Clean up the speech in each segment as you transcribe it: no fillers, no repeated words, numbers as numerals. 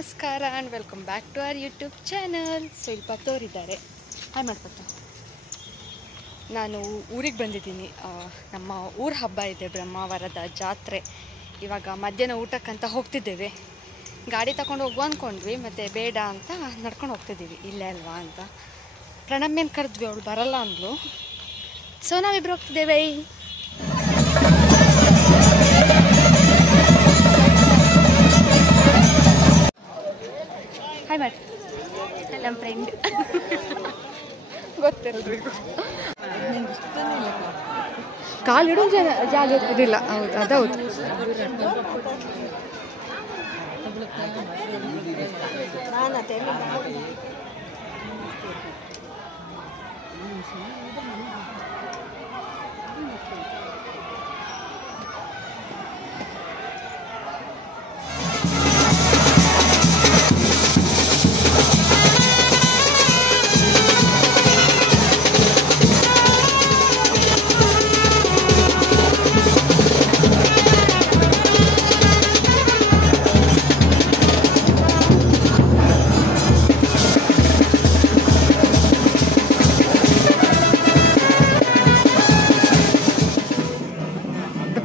ನಮಸ್ಕಾರ and welcome back to our YouTube channel. So ಇಲ್ಲಿ ಪತ್ತೋರಿದ್ದಾರೆ. ಹಾಯ್ ಮಾಡ್ಪತ್ತ. ನಾನು ಊರಿಗೆ ಬಂದಿದ್ದೀನಿ. ನಮ್ಮ ಊರ ಹಬ್ಬ ಇದೆ, ಬ್ರಹ್ಮಾವರದ ಜಾತ್ರೆ. ಇವಾಗ ಮಧ್ಯಾಹ್ನ ಊಟಕ್ಕಂತ ಹೋಗ್ತಿದ್ದೇವೆ. ಗಾಡಿ ತಗೊಂಡು ಹೋಗುವ ಅಂದ್ಕೊಂಡ್ವಿ, ಮತ್ತು ಬೇಡ ಅಂತ ನಡ್ಕೊಂಡು ಹೋಗ್ತಿದ್ದೀವಿ. ಇಲ್ಲೇ ಅಲ್ವಾ ಅಂತ ಪ್ರಣಮ್ಯನ ಕರೆದ್ವಿ, ಅವಳು ಬರಲ್ಲ ಅಂದ್ಲು. ಸೊ ನಾವಿಬ್ರು ಹೋಗ್ತಿದ್ದೇವೆ. ಹಾಯ್ ಮಾಡಿ. ನಮ್ಮ ಫ್ರೆಂಡ್ ಗೊತ್ತೆಲ್ರಿಗೂ. ಕಾಲಿಡೋ ಜಾಗ ಇರೋದಿಲ್ಲ. ಹೌದು, ಅದೌದು.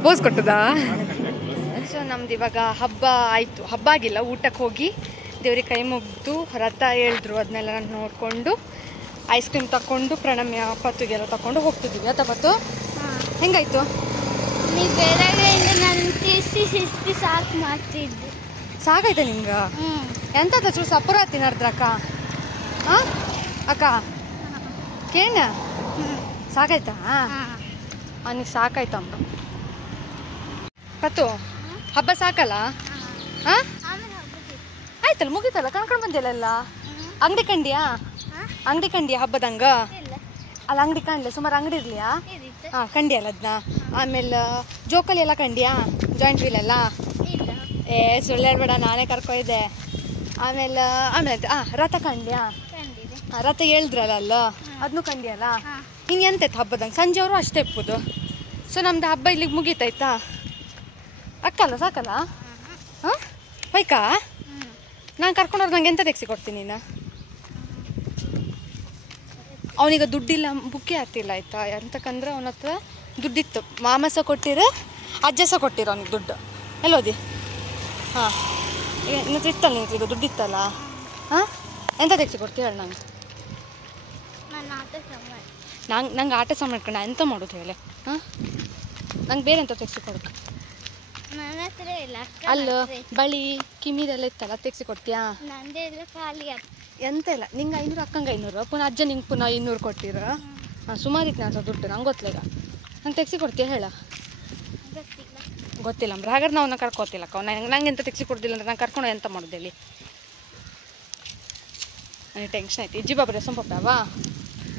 ಪೋಸ್ ಕೊಟ್ಟದಾ? ಸೊ ನಮ್ದು ಇವಾಗ ಹಬ್ಬ ಆಯಿತು. ಹಬ್ಬ ಆಗಿಲ್ಲ, ಊಟಕ್ಕೆ ಹೋಗಿ ದೇವ್ರಿಗೆ ಕೈ ಮುಗಿದು ರಥ ಹೇಳಿದ್ರು, ಅದನ್ನೆಲ್ಲ ನೋಡಿಕೊಂಡು ಐಸ್ ಕ್ರೀಮ್ ತಗೊಂಡು ಪ್ರಣಮ್ಯ ಪತ್ತುಗೆಲ್ಲ ತಗೊಂಡು ಹೋಗ್ತಿದ್ವಿ. ಆತ ಪತ್ತು ಹೆಂಗಾಯ್ತು? ನೀವು ಬೇರೆಯಿಂದ ನಾನು ಶಿಸ್ತಿ ಸಾಕು ಮಾಡ್ತಿದ್ದೆ. ಸಾಕಾಯ್ತಾ ನಿಮ್ಗೆ? ಎಂತದ ಚೂರು ಸಪುರ ತಿನ್ನರ್ದ್ರ ಅಕ್ಕ? ಹಾಂ ಅಕ್ಕ ಕೇಳ ಸಾಕಾಯ್ತಾ? ಅವನಿಗೆ ಸಾಕಾಯ್ತಮ್ಮ. ಪತ್ತು ಹಬ್ಬ ಸಾಕಲ್ಲ? ಹಾಂ ಆಯ್ತಲ್ಲ, ಮುಗೀತಲ್ಲ, ಕಣ್ಕೊಂಡು ಬಂದಿಲ್ಲ. ಅಂಗಡಿ ಕಂಡಿಯಾ? ಅಂಗಡಿ ಕಂಡಿಯಾ ಹಬ್ಬದಂಗ? ಅಲ್ಲ ಅಂಗಡಿ ಕಾಣಲಿ, ಸುಮಾರು ಅಂಗಡಿ ಇರ್ಲಿಯಾ? ಹಾಂ ಕಂಡಿಯಲ್ಲ ಅದನ್ನ. ಆಮೇಲೆ ಜೋಕಲ್ಲಿ ಎಲ್ಲ ಕಂಡಿಯಾ? ಜಾಯಿಂಟ್ ವೀಲ್ ಎಲ್ಲ? ಸುಳ್ಳು ಹೇಳ್ಬೇಡ, ನಾನೇ ಕರ್ಕೊಯ್ದೆ. ಆಮೇಲೆ ಆಮೇಲೆ ರಥ ಕಂಡ್ಯಾ? ರಥ ಹೇಳಿದ್ರಲ್ಲ ಅಲ್ಲ, ಅದನ್ನು ಕಂಡಿಯಲ್ಲ. ಹಿಂಗೆ ಎಂತೈತೆ ಹಬ್ಬದಂಗೆ? ಸಂಜೆವರು ಅಷ್ಟೇ ಇಪ್ಪುದು. ಸೊ ನಮ್ದು ಹಬ್ಬ ಇಲ್ಲಿಗೆ ಮುಗೀತಾಯ್ತಾ? ಅಕ್ಕಲ್ಲ ಸಾಕಲ್ಲ? ಹಾಂ ಬೈಕಾ? ನಾನು ಕರ್ಕೊಂಡವ್ರು ನಂಗೆ ಎಂತ ತೆಗ್ಸಿ ಕೊಡ್ತೀನಿ ನೀನು? ಅವನಿಗ ದುಡ್ಡಿಲ್ಲ, ಬುಕ್ಕೇ ಆಗ್ತಿಲ್ಲ ಆಯ್ತಾ? ಎಂತಕ್ಕಂದ್ರೆ ಅವನ ಹತ್ರ ದುಡ್ಡಿತ್ತು. ಮಾಮ ಸಹ ಕೊಟ್ಟಿರು, ಅಜ್ಜ ಸಹ ಕೊಟ್ಟಿರು ಅವ್ನಿಗೆ ದುಡ್ಡು. ಎಲ್ಲೋದಿ? ಹಾಂ ಇನ್ನ ಇತ್ತಲ್ಲ ನಿನ್ನ ಈಗ ದುಡ್ಡಿತ್ತಲ್ಲ. ಹಾಂ ಎಂತ ತೆಗ್ಸಿ ಕೊಡ್ತೀವಿ ಹೇಳಿ? ನಂಗೆ ಆಟ ಸಾಮಾನು ಮಾಡ್ಕೊಂಡು ಎಂತ ಮಾಡೋದು ಹೇಳಿ? ಹಾಂ ನಂಗೆ ಬೇರೆ ಎಂತ ತೆಗ್ಸಿ ಕೊಡೋದು? ಅಲ್ಲ ಬಳಿ ಕಿಮಿದೆಲ್ಲ ಇತ್ತಲ್ಲ, ತೆಗ್ಸಿ ಕೊಡ್ತೀಯಾ? ಎಂತ ಇಲ್ಲ, ನಿಂಗೆ 500, ಅಕ್ಕಂಗೆ 500, ಪುನಃ ಅಜ್ಜ ನಿಂಗೆ ಪುನಃ 200 ಕೊಟ್ಟಿರ. ಹಾಂ ಸುಮಾರು ಇತ್ತು ನಾನು ದುಡ್ಡು, ನಂಗೆ ಗೊತ್ತಿಲ್ಲ. ನಂಗೆ ತೆಗ್ಸಿ ಕೊಡ್ತೀಯ ಹೇಳ? ಗೊತ್ತಿಲ್ಲ ಅಂಬ್ರ. ಹಾಗಾದ್ರೆ ನಾವು ಕರ್ಕೋತಿಲ್ಲಕ್ಕ. ನಂಗೆ ಎಂತ ತೆಗ್ಸಿ ಕೊಡ್ದಿಲ್ಲ ಅಂದ್ರೆ ನಾನು ಕರ್ಕೊಂಡು ಎಂತ ಮಾಡೋದು ಹೇಳಿ? ನನಗೆ ಟೆನ್ಷನ್ ಆಯ್ತು. ಇಜ್ಜಿ ಬಾಬ್ರೆ ಸೊಂಪಪ್ಪಾವಾ?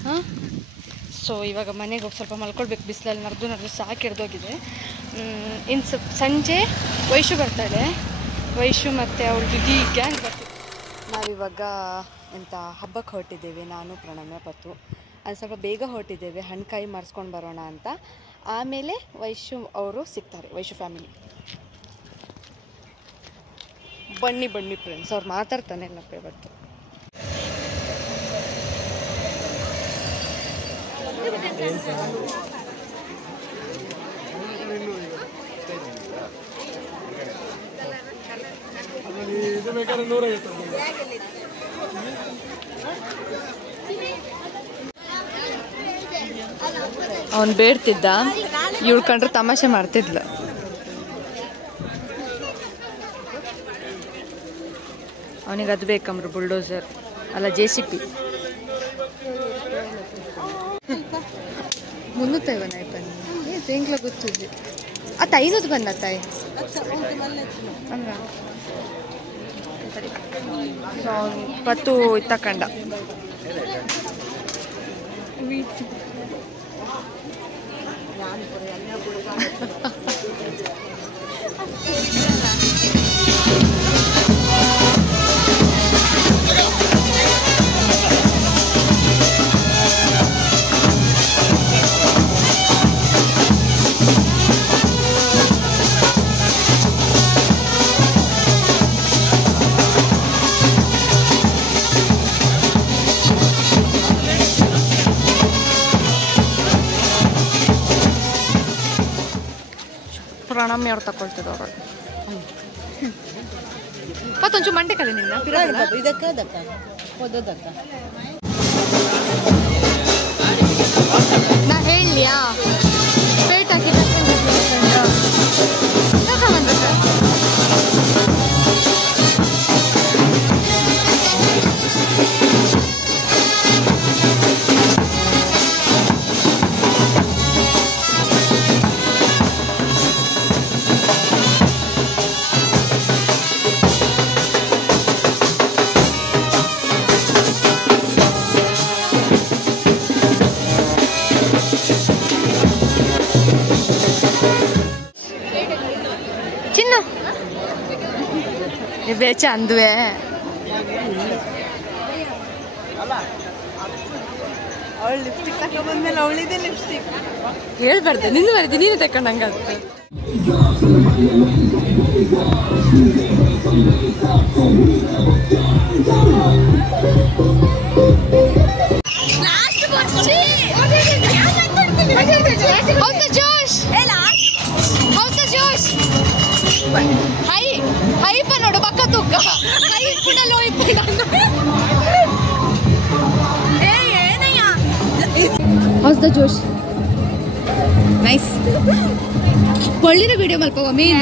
ಹಾಂ ಸೊ ಇವಾಗ ಮನೆಗೆ ಹೋಗಿ ಸ್ವಲ್ಪ ಮಲ್ಕೊಳ್ಬೇಕು. ಬಿಸಿಲಲ್ಲಿ ನಡೆದು ಸಾಕು ಹಿಡ್ದೋಗಿದೆ. ಇನ್ನು ಸಂಜೆ ವೈಶು ಬರ್ತಾಳೆ. ವೈಶು ಮತ್ತು ಅವ್ರದ್ದು ಇಡೀ ಗ್ಯಾಂಗ್ ಬರ್ತೀವಿ. ನಾವಿವಾಗ ಎಂತ ಹಬ್ಬಕ್ಕೆ ಹೊರಟಿದ್ದೇವೆ, ನಾನು ಪ್ರಣಮ್ಯ ಪತ್ತು. ಅದು ಸ್ವಲ್ಪ ಬೇಗ ಹೊರಟಿದ್ದೇವೆ, ಹಣ್ಣುಕಾಯಿ ಮಾರಿಸ್ಕೊಂಡು ಬರೋಣ ಅಂತ. ಆಮೇಲೆ ವೈಶು ಅವರು ಸಿಗ್ತಾರೆ, ವೈಶು ಫ್ಯಾಮಿಲಿ. ಬನ್ನಿ ಬನ್ನಿ ಫ್ರೆಂಡ್ಸ್, ಅವ್ರು ಮಾತಾಡ್ತಾನೆ ಇಲ್ಲಪ್ಪ ಇವತ್ತು. ಅವನು ಬೇಡ್ತಿದ್ದ, ಇವಳು ಕಂಡ್ರೆ ತಮಾಷೆ ಮಾಡ್ತಿದ್ಲ. ಅವನಿಗೆ ಅದು ಬೇಕಂಬ್ರು, ಬುಲ್ಡೋಸರ್ ಅಲ್ಲ JCB. 350 అయిపోయింది. దేంట్లో కూర్చుంది అత్త 500 ಬಂದ ಅತ್ತಾಯಿ ಅಂದ್ರ. ಸೊ ಪತ್ತು ಇತ್ತಕಂಡ. ಮಮ್ಮಿ ಅವ್ರು ತಗೊಳ್ತದೆ ಅವರು ಮತ್ತೊಂಚು ಮಂಡೆ ಕಲೆ ನಿನ್ನ ನಾ ಹೇಳಲಿಯಾ ಪೇಟ್ ಹಾಕಿ ಬೇಚ ಅಂದುವೆ ಅವಳು ಲಿಪ್ಸ್ಟಿಕ್ ತಗೊಂಡು ಬಂದ್ಮೇಲೆ ಅವಳಿದೆ ಲಿಪ್ಸ್ಟಿಕ್ ಹೇಳ್ಬಾರ್ದು ನಿಂದು ಬರೀತಿ ನೀನು ತಕೊಂಡಂಗ ಹೈಪ ನೋಡು ಪಕ್ಕ ತೂಕ ಹೌಸ್ ದ ಜೋಶ್ ನೈಸ್ ಒಳ್ಳಿನ ವಿಡಿಯೋ ಮಲ್ಪ ಮೇನ್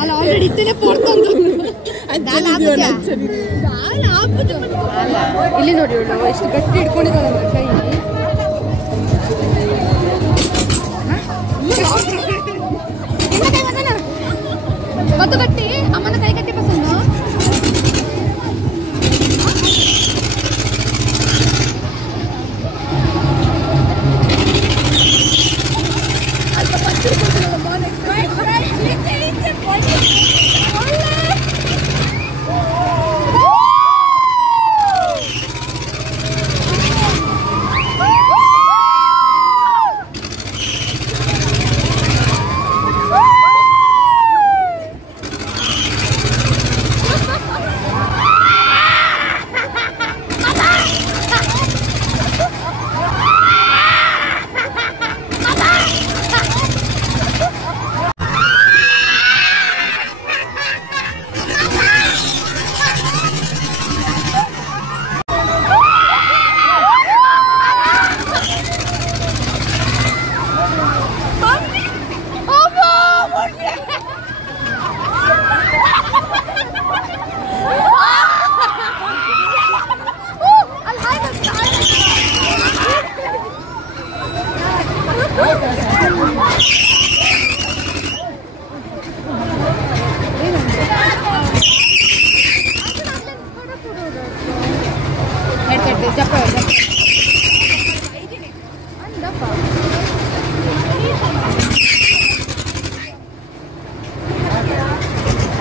ಅಲ್ಲ ಆಲ್ರೆಡಿ ಇತ್ತೇನೆ ಪೋಡ್ತಂದು ಇಲ್ಲಿ ನೋಡಿ ಎಷ್ಟು ಗಟ್ಟಿ ಹಿಡ್ಕೊಂಡಿದ್ದಾಳೆ ಕೈ ಗೊತ್ತು ಗಟ್ಟಿ ಅಮ್ಮನ ಕೈ ಗಟ್ಟಿ ಪಸಂದ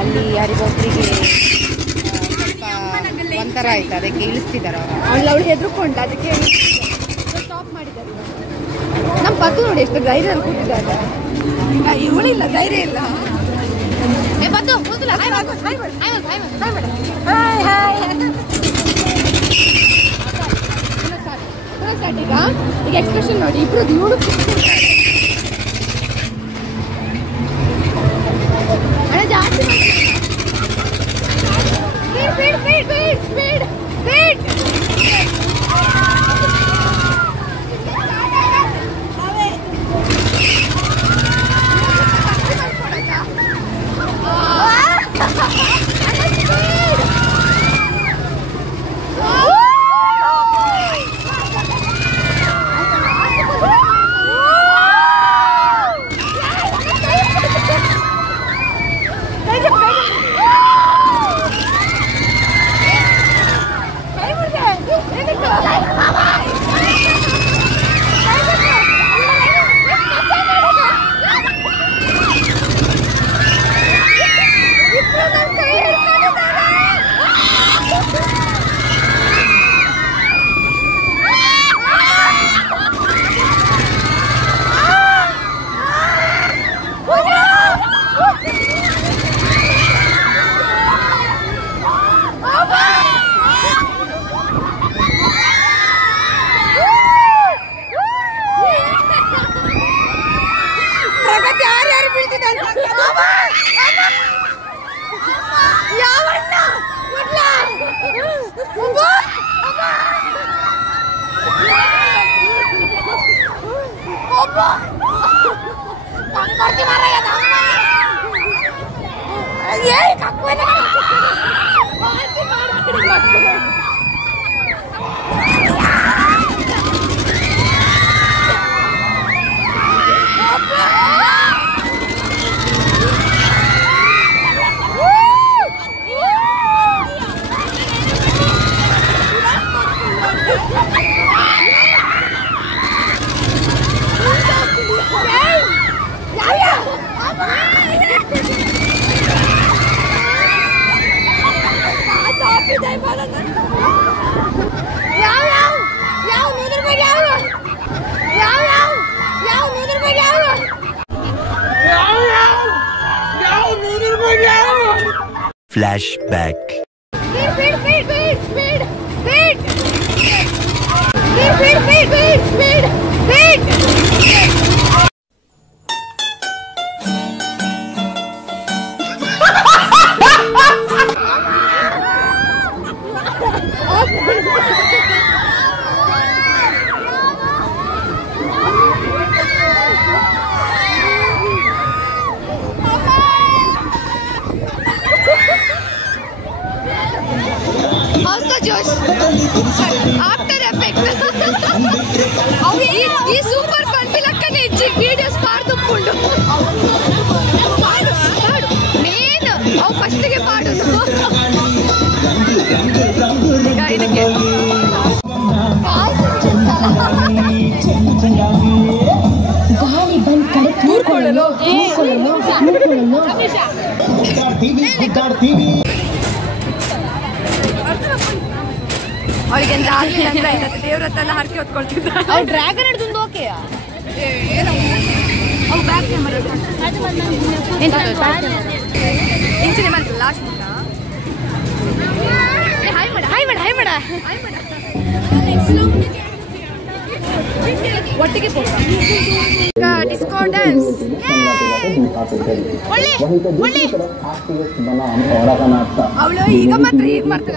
ಅಲ್ಲಿ ಯಾರಿಗೊಬ್ಬರಿಗೆ ಒಂಥರ ಆಯ್ತು, ಅದಕ್ಕೆ ಇಳಿಸ್ತಿದ್ದಾರೆ ಅವಳು ಹೆದರ್ಕೊಂಡ, ಅದಕ್ಕೆ ಸ್ಟಾಪ್ ಮಾಡಿದ್ದಾರೆ. ನಮ್ಮ ಪತ್ತು ನೋಡಿ ಎಷ್ಟು ಧೈರ್ಯದಲ್ಲಿ ಕೂತಿದ್ದಾರೆ. ಇವಳಿಲ್ಲ, ಧೈರ್ಯ ಇಲ್ಲ. ಈಗ ಎಕ್ಸ್ಪ್ರೆಷನ್ ನೋಡಿ ಇಬ್ರದ್ದು. ಇವಳು ಜಾಸ್ತಿ Flashback. How's the Josh? After effect. ಈ ಸೂಪರ್ ಫನ್ ಲಕ್ಕನೆ ವಿಡಿಯೋಸ್ ಪಾಡ್ದು ಪಾಡು ಮೇನ್ ಅವು ಫಸ್ಟಿಗೆ ಪಾಡು ಇದಕ್ಕೆ ಕೂರ್ಕೊಳ್ಳಲು ಅವಳಿಗೆ ದೇವ್ರ ಹತ್ತೆಲ್ಲ ಹರಕೆ ಹೊತ್ಕೊಳ್ತಿದ್ದ ಅವ್ರು ಡ್ರ್ಯಾಗನ್ ಹಿಡ್ದು ಓಕೆ ಅವು ಬ್ಯಾಕ್ ಕ್ಯಾಮರಾ ಇಂಚಿನ ಮಾಡ್ತಲ್ಲ ಲಾಸ್ಟ್ ಹಾಯ್ ಮಾಡ ಹಾಯ್ ಮಾಡ ಹಾಯ್ ಮಾಡ ಹಾಯ್ ಮಾಡ ಒಟ್ಟಿಗೆ ಡಿಸ್ಕೋ ಡ್ಯಾನ್ಸ್ ಅವಳು ಈಗ ಮಾತ್ರ ಈಗ ಮಾಡ್ತಾರೆ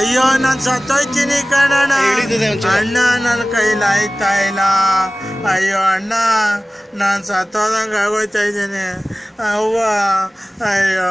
ಅಯ್ಯೋ ನಾನು ಸತ್ತೋಯ್ತೀನಿ ಕಣಣ್ಣ ಅಣ್ಣ ನನ್ನ ಕೈಲಿ ಆಯ್ತಾ ಇಲ್ಲ ಅಯ್ಯೋ ಅಣ್ಣ ನಾನು ಸತ್ತೋದಂಗೆ ಆಗೋಯ್ತಾ ಇದ್ದೀನಿ ಅವ್ವ ಅಯ್ಯೋ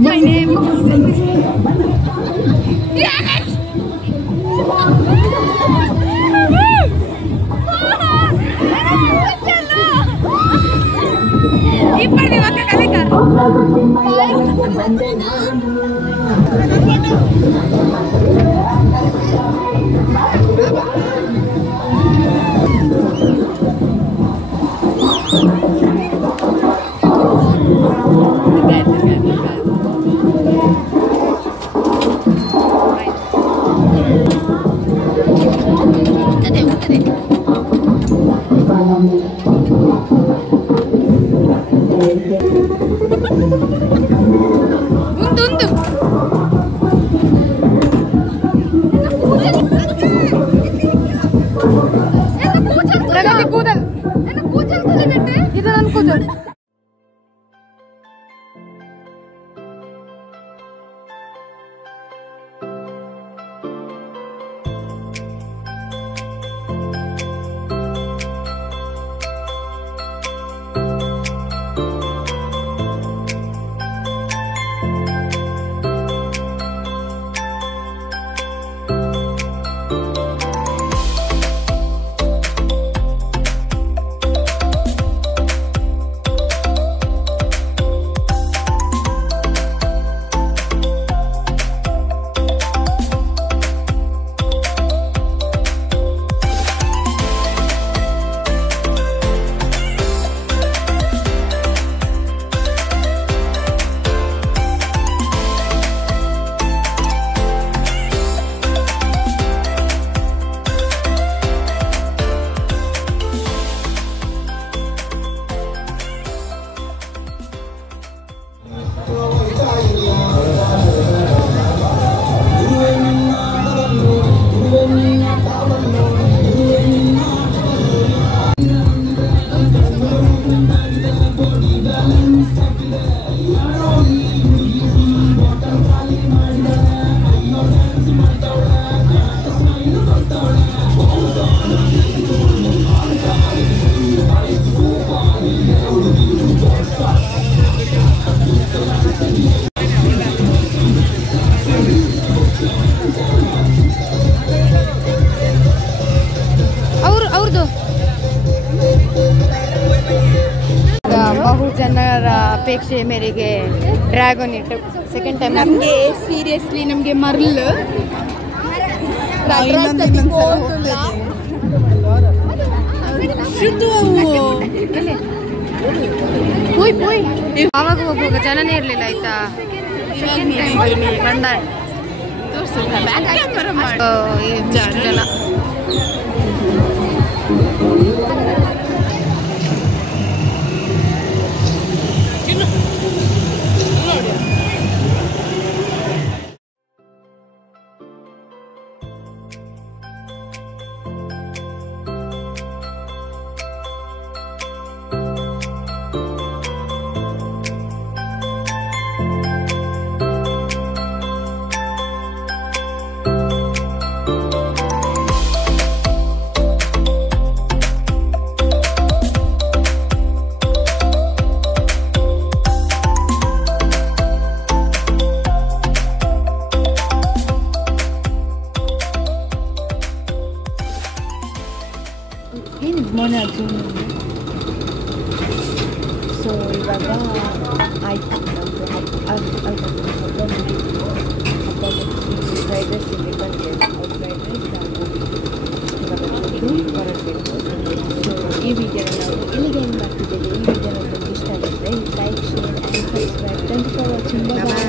My name is yes. ಇಪ್ಪಡಿ ಮತ್ತೆ ಕಲಿಕ ಜನರ ಅಪೇಕ್ಷೆ ಮೇರೆಗೆ ಡ್ರ್ಯಾಗನ್ ಇಟ್ಟು ಸೆಕೆಂಡ್ ಟೈಮ್ ನಮಗೆ ಸೀರಿಯಸ್ಲಿ ನಮಗೆ ಮರ್ಲ್ ಪುಯ್ ಪುಯ್ ಆವಾಗ ಹೋಗುವಾಗ ಜನನೇ ಇರಲಿಲ್ಲ ಆಯ್ತಾ ಬಂದ ಜನ ಸೊ ಇವಾಗ ಆಯ್ತು ಫ್ರೈಡ್ ರೈಸ್ ಇಲ್ಲಿ ಬಂದಿದೆ ಫ್ರೈಡ್ ರೈಸ್ ಇವಾಗ ಹೊರಡಬೇಕು. ಸೊ ಈ ವಿಡಿಯೋನ ನಾವು ಇಲ್ಲಿಗೆ ಏನು ಮಾಡ್ತಿದ್ದೀವಿ. ಈ ವಿಡಿಯೋ ನಿಮಗೆ ಇಷ್ಟ ಆಗಿದ್ರೆ like share and subscribe. Thank you for watching.